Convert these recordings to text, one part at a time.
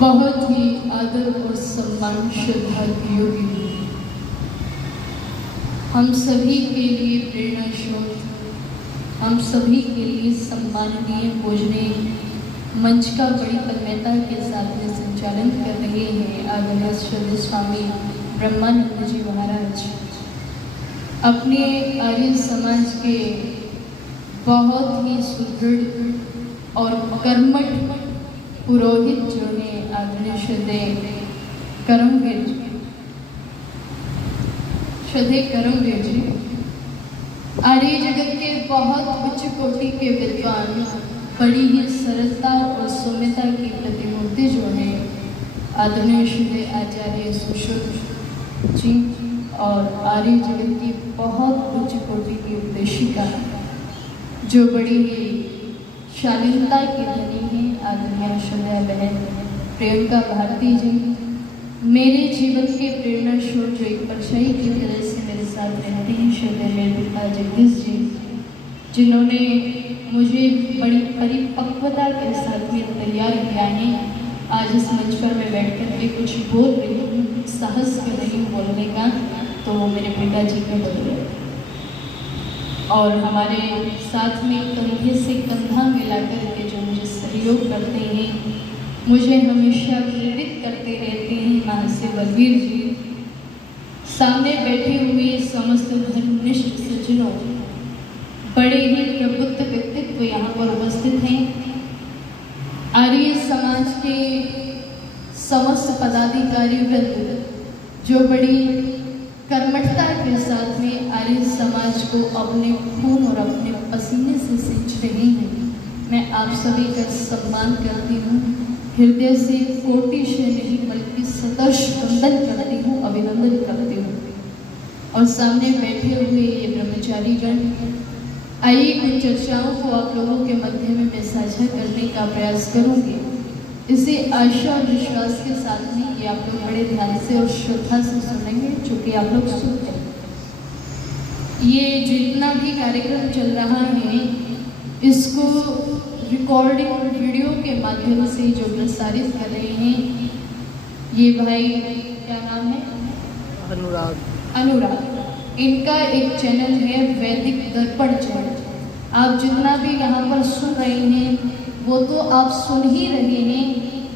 बहुत ही आदर और सम्मान श्रद्धा की योगी हम सभी के लिए प्रेरणा स्रोत, हम सभी के लिए सम्माननीय पूजनीय मंच का बड़ी तन्मयता के साथ में संचालन कर रहे हैं आदरणीय श्रद्धेय स्वामी ब्रह्मानंद जी महाराज। अपने आर्य समाज के बहुत ही सुदृढ़ और कर्मठ पुरोहित जो है आदरणीय श्रद्धेय करमवीर जी, आर्य जगत के बहुत उच्च कोटि के विद्वान, बड़ी ही सरलता और सौम्यता की प्रतिमूर्ति जो है आदरणीय श्रद्धेय आचार्य सुश्रुत जी और आर्य जगत की बहुत उच्च कोटि की उपदेशिका जो बड़ी ही शालीनता की धनी है आदरणीय श्रद्धेय बहन प्रियंका भारती जी, मेरे जीवन के प्रेरणा स्रोत जो एक परछाई की तरह से मेरे साथ रहते हैं श्रद्धेय मेरे पिता जगदीश जी, जिन्होंने मुझे बड़ी परिपक्वता के साथ में तैयार किया है। आज इस मंच पर मैं बैठ कर के कुछ बोल रही हूँ, साहस कर रही हूँ बोलने का, तो वो मेरे पिताजी के बदले और हमारे साथ में कंधे से कंधा मिला करके जो मुझे सहयोग करते हैं, मुझे हमेशा प्रेरित करते रहते हैं महाशय बलवीर जी, सामने बैठे हुए समस्त धर्मनिष्ठ सज्जनों, बड़े ही प्रबुद्ध व्यक्तित्व यहाँ पर उपस्थित हैं। आर्य समाज के समस्त पदाधिकारी वृंद जो बड़ी कर्मठता के साथ में आर्य समाज को अपने खून और अपने पसीने से सींच रहे हैं, मैं आप सभी का सम्मान करती हूँ, हृदय से कोटि से नहीं बल्कि सतर्ष वंदन करती हूँ, अभिनंदन करती हूँ। और सामने बैठे हुए ये ब्रह्मचारी गण, आइए कुछ चर्चाओं को आप लोगों के मध्य में मैं साझा करने का प्रयास करूँगी। इसे आशा और विश्वास के साथ में ये आप लोग बड़े ध्यान से और श्रद्धा से सुनेंगे, चूँकि आप लोग सुनते हैं। ये जितना भी कार्यक्रम चल रहा है इसको रिकॉर्डिंग वीडियो के माध्यम से जो प्रसारित कर रहे हैं ये भाई, क्या नाम है? अनुराग। इनका एक चैनल है वैदिक दर्पण चैनल। आप जितना भी यहाँ पर सुन रहे हैं वो तो आप सुन ही रहे हैं,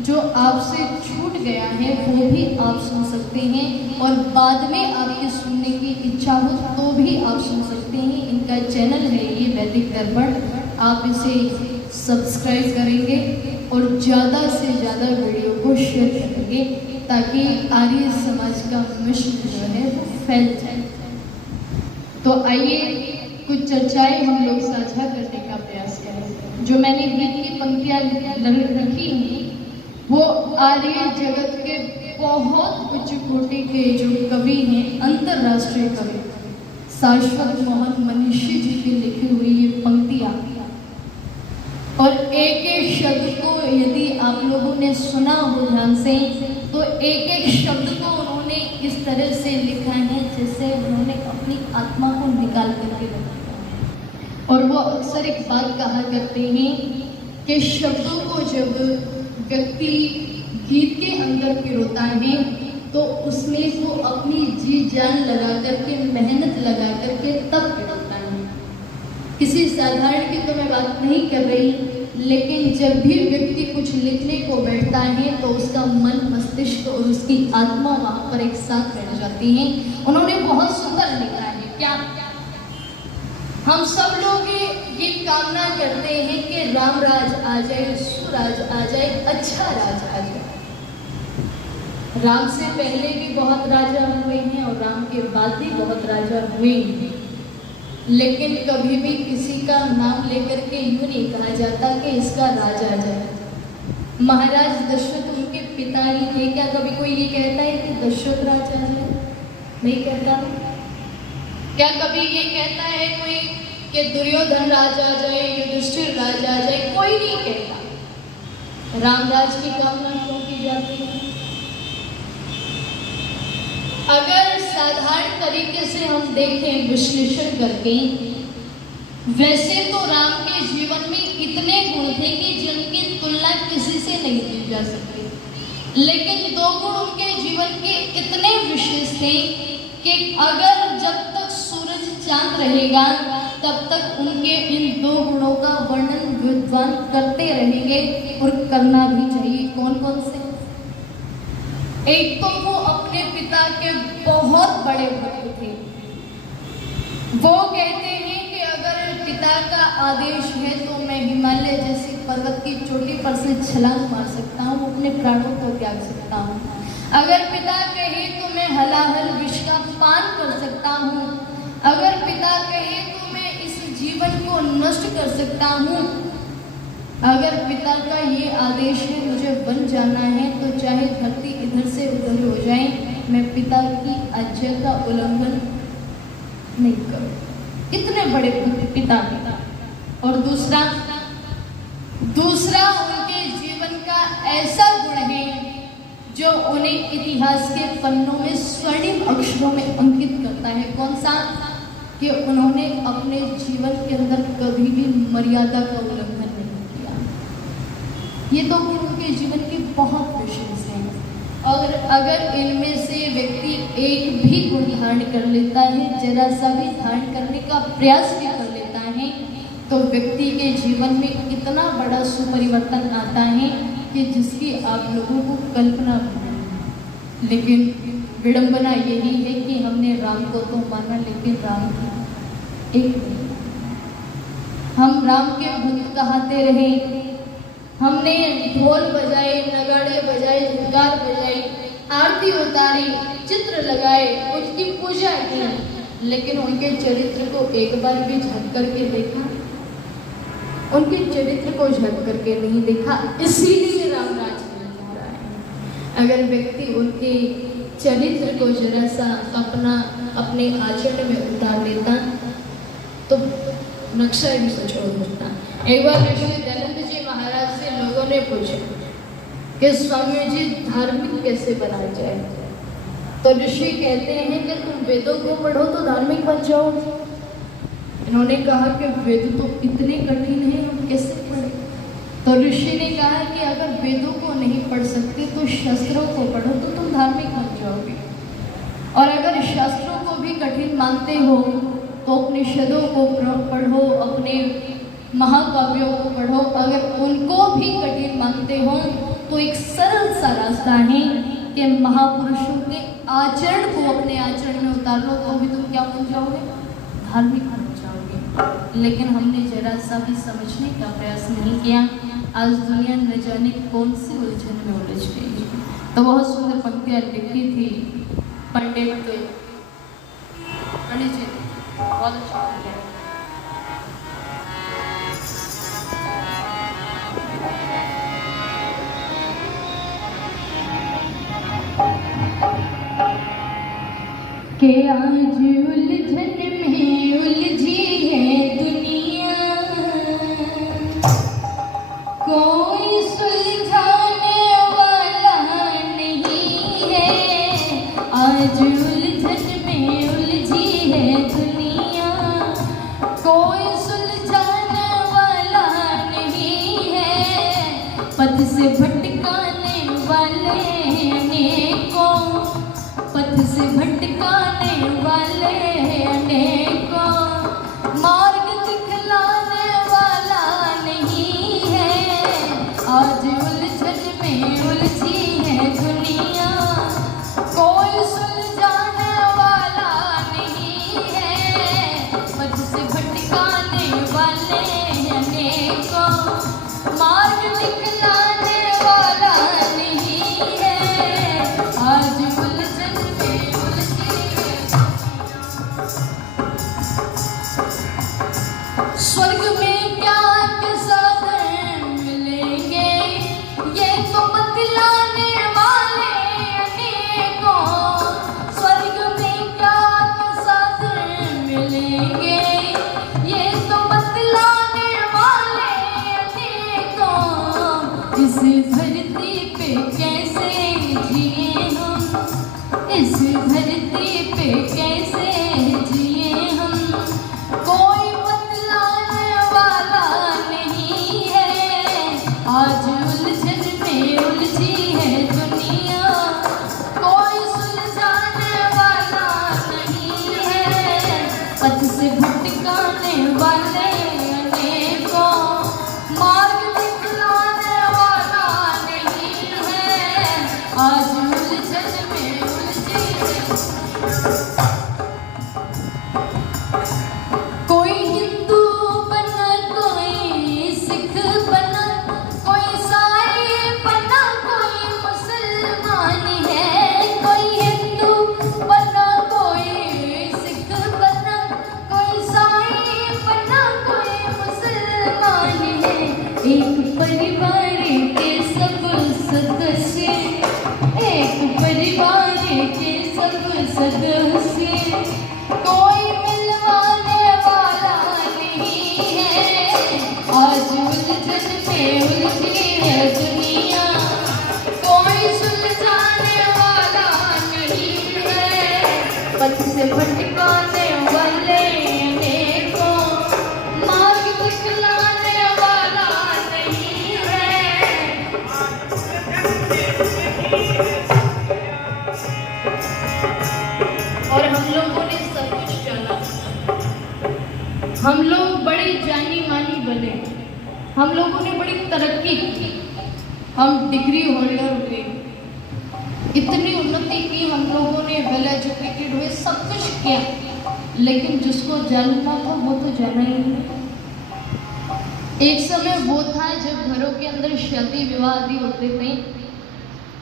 जो आपसे छूट गया है वो भी आप सुन सकते हैं और बाद में आपके सुनने की इच्छा हो तो भी आप सुन सकते हैं। इनका चैनल है ये वैदिक दर्पण, आप इसे सब्सक्राइब करेंगे और ज़्यादा से ज़्यादा वीडियो को शेयर करेंगे ताकि आर्य समाज का मिशन जो है वो फैल जाए। तो आइए कुछ चर्चाएं हम लोग साझा करने का प्रयास करें। जो मैंने गीत की पंक्तियाँ रखी हैं वो आर्य जगत के बहुत उच्च कोटि के जो कवि हैं, अंतर्राष्ट्रीय कवि शाश्वत मोहन मनीषी जी की लिखी हुई ये पंक्तियाँ, और एक एक शब्द को यदि आप लोगों ने सुना हो ध्यान से तो एक एक शब्द को उन्होंने इस तरह से लिखा है जैसे उन्होंने अपनी आत्मा को निकाल करके रखा। और वो अक्सर एक बात कहा करते हैं कि शब्दों को जब व्यक्ति गीत के अंदर पिरोता है तो उसमें वो अपनी जी जान लगा करके, मेहनत लगा करके तब पिरोता है। किसी साधारण की तो मैं बात नहीं कर रही, लेकिन जब भी व्यक्ति कुछ लिखने को बैठता है तो उसका मन, मस्तिष्क और उसकी आत्मा वहाँ पर एक साथ बैठ जाती है। उन्होंने बहुत सुंदर लिखा है। क्या हम सब लोग ये कामना करते हैं कि राम राज आ जाए, सुराज आ जाए, अच्छा राज आ जाए। राम से पहले भी बहुत राजा हुए हैं और राम के बाद भी बहुत राजा हुए हैं, लेकिन कभी भी किसी का नाम लेकर के यूँ नहीं कहा जाता कि इसका राज आ जाए। महाराज दशरथ उनके पिता ही थे, क्या कभी कोई ये कहता है कि दशरथ राज आ जाए? नहीं कहता। क्या कभी ये कहता है कोई कि दुर्योधन राज आ जाए, युधिष्ठिर राज आ जाए? कोई नहीं कहता। रामराज की कामना क्यों की जाती है? अगर साधारण तरीके से हम देखें विश्लेषण करके, वैसे तो राम के जीवन में इतने गुण थे कि जिनकी तुलना किसी से नहीं की जा सकती। लेकिन दो गुण उनके जीवन के इतने विशेष थे कि अगर जब तक सूरज चांद रहेगा तब तक उनके इन दो गुणों का वर्णन विद्वान करते रहेंगे और करना भी चाहिए। कौन कौन से? एक तो वो अपने पिता के बहुत बड़े भक्त थे। वो कहते हैं कि अगर पिता का आदेश है तो मैं हिमालय जैसी पर्वत की चोटी पर से छलांग मार सकता हूँ, अपने प्राणों को त्याग सकता हूँ। अगर पिता कहे तो मैं हलाहल विष का पान कर सकता हूँ। अगर पिता कहे तो मैं इस जीवन को नष्ट कर सकता हूँ। अगर पिता का ये आदेश है मुझे वन जाना है तो चाहे धरती इधर से उधर हो जाए, मैं पिता की आज्ञा का उल्लंघन नहीं करूँ। इतने बड़े पिता। और दूसरा उनके जीवन का ऐसा गुण है जो उन्हें इतिहास के पन्नों में स्वर्णिम अक्षरों में अंकित करता है। कौन सा? कि उन्होंने अपने जीवन के अंदर कभी भी मर्यादा का उल्लंघन नहीं किया। ये दो गुण उनके जीवन के बहुत विशेष हैं। और अगर इनमें से व्यक्ति एक भी गुण धारण कर लेता है, जरा सा भी धारण करने का प्रयास भी कर लेता है, तो व्यक्ति के जीवन में इतना बड़ा सुपरिवर्तन आता है कि जिसकी आप लोगों को कल्पना भी। लेकिन विडंबना यही है कि हमने राम को तो माना लेकिन राम एक नहीं। हम राम के भक्त कहते रहे, हमने ढोल बजाए, नगाड़े बजाए, झुमकार बजाई, आरती उतारी, चित्र लगाए, उसकी पूजा की, लेकिन उनके चरित्र को एक बार भी झक करके देखा? उनके चरित्र को झक करके नहीं देखा। इसीलिए राम राज नहीं हो रहा है। अगर व्यक्ति उनके चरित्र को जरा सा अपने आचरण में उतार लेता तो नक्शा ही सचोट होता। एक बार ऋषि दयानंद जी महाराज से लोगों ने पूछा कि स्वामी जी धार्मिक कैसे बना जाए? तो ऋषि कहते हैं कि तुम वेदों को पढ़ो तो धार्मिक बन जाओ। इन्होंने कहा कि वेद तो इतने कठिन है, हम कैसे पढ़े? तो ऋषि ने कहा कि अगर वेदों को नहीं पढ़ सकते तो शास्त्रों को पढ़ो तो तुम धार्मिक बन जाओगे। और अगर शास्त्रों को भी कठिन मानते हो तो उपनिषदों को पढ़ो, अपने महाकाव्यों को पढ़ो। अगर उनको भी कठिन मानते हो तो एक सरल सा रास्ता है कि महापुरुषों के आचरण को अपने आचरण में उतार लो तो भी तुम क्या बन जाओगे? धार्मिक बन जाओगे। लेकिन हमने जरा सा भी समझने का प्रयास नहीं किया। आज दुनिया न जाने कौन सी उलझन में उलझ गई। तो बहुत सुंदर पंक्तियाँ लिखी थी पंडित जी, बहुत अच्छा है। के आज उलझन में उलझी है दुनिया, कोई सुलझाने वाला नहीं है। आज उलझन में उलझी है दुनिया, कोई सुलझाने वाला नहीं है। पथ से भटकाने वाले अनेकों, पथ से भटकाने वाले अनेकों, मार्ग दिखलाने वाला नहीं है। आज उलझन में उलझी है दुनिया, कोई सुलझाने वाला नहीं है। पथ से भटकाने वाले अनेकों, मार्ग दिखलाने वाला नहीं है। आज उलझन में उलझी है। स्वर्ग में क्या के साधन मिलेंगे, ये तो बतलाने वाले अनेकों। स्वर्ग में क्या के साधन मिलेंगे, ये तो बतलाने वाले अनेकों। इस में उलझी है दुनिया, कोई सुलझाने वाला नहीं है, पथ से भटकाने वाले अनेकों, मार्ग दिखलाने वाला नहीं है। और हम लोगों ने सब कुछ जाना, हम लोग बड़े जानी मानी बने, हम लोगों ने बड़ी तरक्की की, हम डिग्री होल्डर हुए, इतनी उन्नति की हम लोगों ने, वेल एजुकेटेड हुए, सब कुछ किया, लेकिन जिसको जानना था वो तो जाना ही नहीं। एक समय वो था जब घरों के अंदर शादी विवाह आदि होते थे,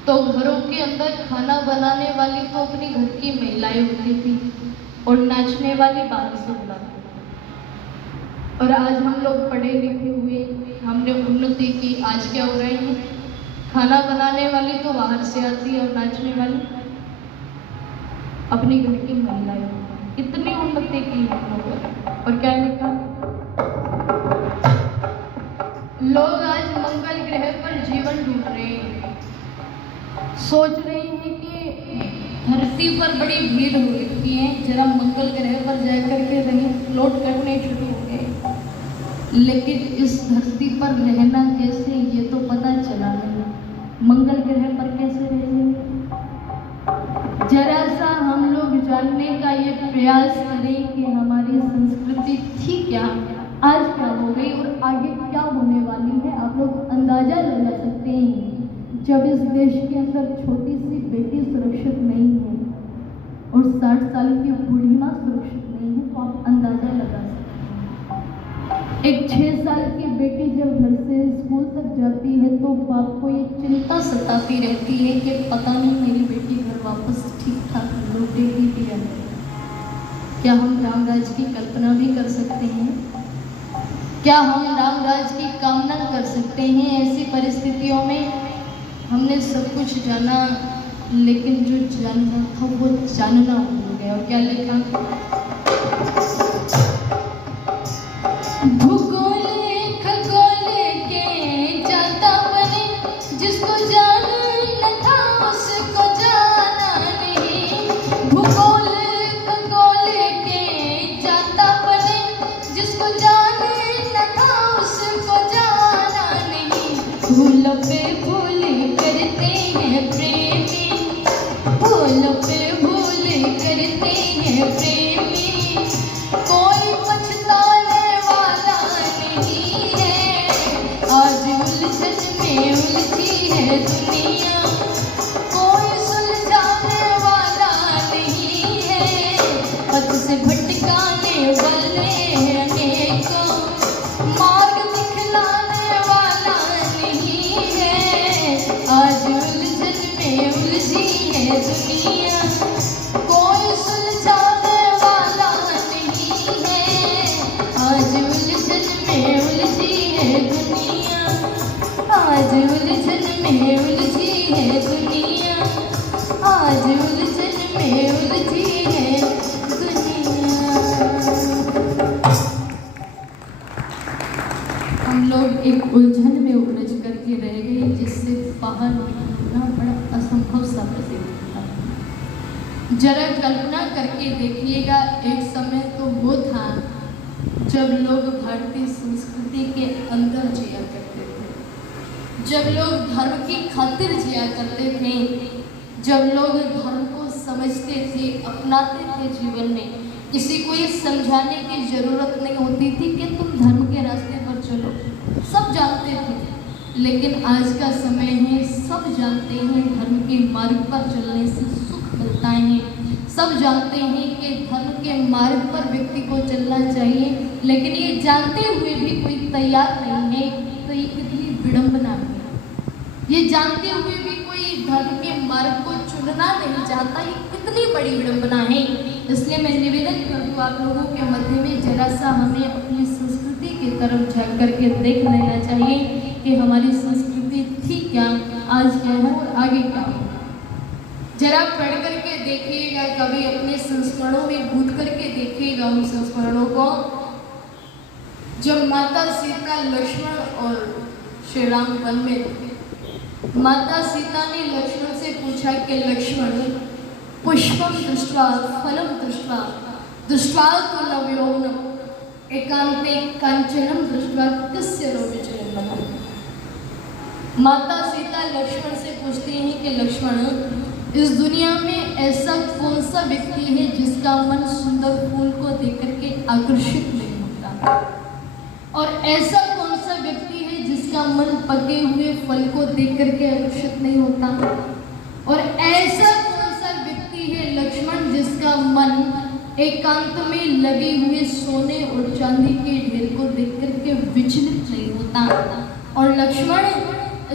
तो घरों के अंदर खाना बनाने वाली तो अपनी घर की महिलाएं होती थी और नाचने वाली बाहर से बुलाती। और आज हम लोग पढ़े लिखे हुए, हमने उन्नति की, आज क्या हो रही है, खाना बनाने वाली तो बाहर से आती है और नाचने वाली अपनी घर की महिलाएं। इतनी उन्नति की हम लोगों ने। और क्या लिखा, लोग आज मंगल ग्रह पर जीवन ढूंढ रहे हैं, सोच रहे हैं कि धरती पर बड़ी भीड़ हो रही है, जरा मंगल ग्रह पर जाकर के रहीं, फ्लोट करने शुरू हो गए, लेकिन इस धरती पर रहना कैसे ये तो पता चला नहीं, मंगल ग्रह पर कैसे रहेंगे। जरा सा हम लोग जानने का ये प्रयास करें कि हमारी संस्कृति थी क्या, आज क्या हो गई और आगे क्या होने वाली है। आप लोग अंदाजा लगा सकते हैं, जब इस देश के अंदर छोटी सी बेटी सुरक्षित नहीं है और 60 साल की बूढ़ी माँ सुरक्षित नहीं है, तो आप अंदाजा लगा सकते हैं। एक 6 साल की बेटी जब घर से स्कूल तक जाती है तो बाप को ये चिंता सताती रहती है कि पता नहीं मेरी बेटी घर वापस ठीक ठाक लौटेगी भी या नहीं। क्या हम रामराज की कल्पना भी कर सकते हैं? क्या हम रामराज की कामना कर सकते हैं? ऐसी परिस्थितियों में हमने सब कुछ जाना, लेकिन जो जानना था वो जानना भूल गया। और क्या लिखा, भूगोल खगोल के जानता बने, जिसको जानना था उसको जाना नहीं। भूगोल खगोल के जानता बने, जिसको जानना था उसको जाना नहीं। भूल पे भूल करते हैं प्रेमी, भूल पे भूल करते हैं प्रेमी, कोई पछताने वाला नहीं है। आज उलझन में उलझी है दुनिया, कोई सुलझाने वाला नहीं है, पथ से भटकाने वाले अनेकों, मार्ग दिखलाने वाला नहीं है। आज उलझन में उलझी है दुनिया, कोई सुलझाने वाला नहीं है। आज उलझन में उलझी है दुनिया, आज उलझन में उलझी है दुनिया, आज उलझन में उलझी है दुनिया। हम लोग एक उलझन में उलझ करके रह गए, जिससे बाहर निकलना बड़ा असंभव सा प्रतीत होता है। जरा कल्पना करके देखिएगा, एक समय तो वो था जब लोग भारतीय संस्कृति के अंदर जिया करते थे, जब लोग धर्म की खातिर जिया करते थे, जब लोग धर्म को समझते थे, अपनाते थे जीवन में। किसी को ये समझाने की जरूरत नहीं होती थी कि तुम धर्म के रास्ते पर चलो, सब जानते थे। लेकिन आज का समय है, सब जानते हैं धर्म के मार्ग पर चलने से सुख मिलता है, सब जानते हैं कि धर्म के मार्ग पर व्यक्ति को चलना चाहिए, लेकिन ये जानते हुए भी कोई तैयार नहीं है, तो ये कितनी विडंबना है। ये जानते हुए भी कोई धर्म के मार्ग को चुनना नहीं चाहता, ये कितनी बड़ी विडंबना है। इसलिए मैं निवेदन करूँ आप लोगों के मध्य में, जरा सा हमें अपनी संस्कृति की तरफ झांक करके देख लेना चाहिए कि हमारी संस्कृति थी क्या, आज क्या है और आगे क्या हो। जरा पढ़ करके देखिएगा, कभी अपने संस्मरणों में कूद करके देखिएगा उन संस्मरणों को, जब माता सीता, लक्ष्मण और श्री राम वन में थे। माता सीता ने लक्ष्मण से पूछा कि लक्ष्मण, पुष्पम दृष्ट्वा फलम दृष्ट्वा दृष्ट्वा तो नवयौवनम एकांते कांचनम दृष्ट्वा कस्य रोमचनम। माता सीता लक्ष्मण से पूछती हैं कि लक्ष्मण, इस दुनिया में ऐसा कौन सा व्यक्ति है जिसका मन सुंदर फूल को देखकर के आकर्षित नहीं होता, और ऐसा कौन सा व्यक्ति है जिसका मन पके हुए फल को देखकर के आकर्षित नहीं होता, और ऐसा कौन सा व्यक्ति है लक्ष्मण जिसका मन एकांत में लगे हुए सोने और चांदी के ढेर को देखकर के विचलित नहीं होता। और लक्ष्मण,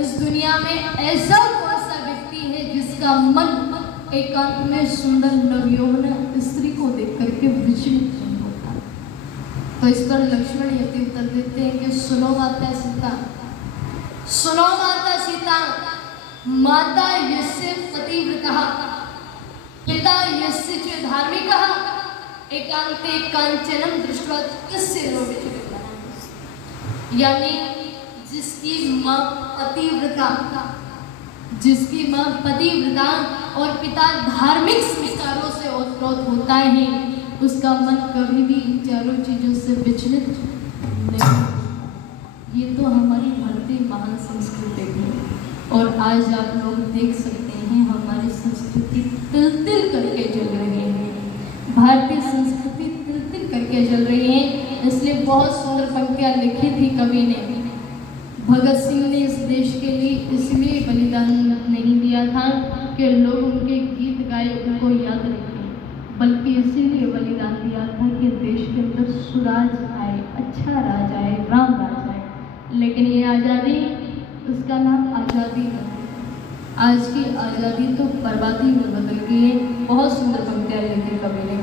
इस दुनिया में ऐसा कौन सा व्यक्ति है जिसका मन एकांत में सुंदर नवयौवना स्त्री को देखकर के विचलित नहीं होता। तो इस पर लक्ष्मण यति उत्तर देते हैं कि सुनो माता सीता, सुनो माता सीता, माता यस्य पतिव्रतः पिता यस्य च धार्मिकः एकांते कांचनम दृष्ट्वा कस्य रोमचनम। यानी जिसकी माँ पतिव्रता और पिता धार्मिक संस्कारों से ओतप्रोत होता है, उसका मन कभी भी इन चारों चीजों से विचलित नहीं। ये तो हमारी भारतीय महान संस्कृति है, और आज आप लोग देख सकते हैं हमारी संस्कृति तिल तिल करके चल रही है, भारतीय संस्कृति तिल तिल करके चल रही है। इसलिए बहुत सुंदर पंक्तियां लिखी थी कवि ने। भगत सिंह ने इस देश के लिए इसलिए बलिदान नहीं दिया था कि लोग उनके गीत गाए उनको याद रखें, बल्कि इसीलिए बलिदान दिया था कि देश के अंदर सुराज आए, अच्छा राज आए, राम राज आए। लेकिन ये आज़ादी, उसका नाम आज़ादी है। आज की आज़ादी तो बर्बादी में बदल गई है। बहुत सुंदर पंक्तियां लिखी कवि ने।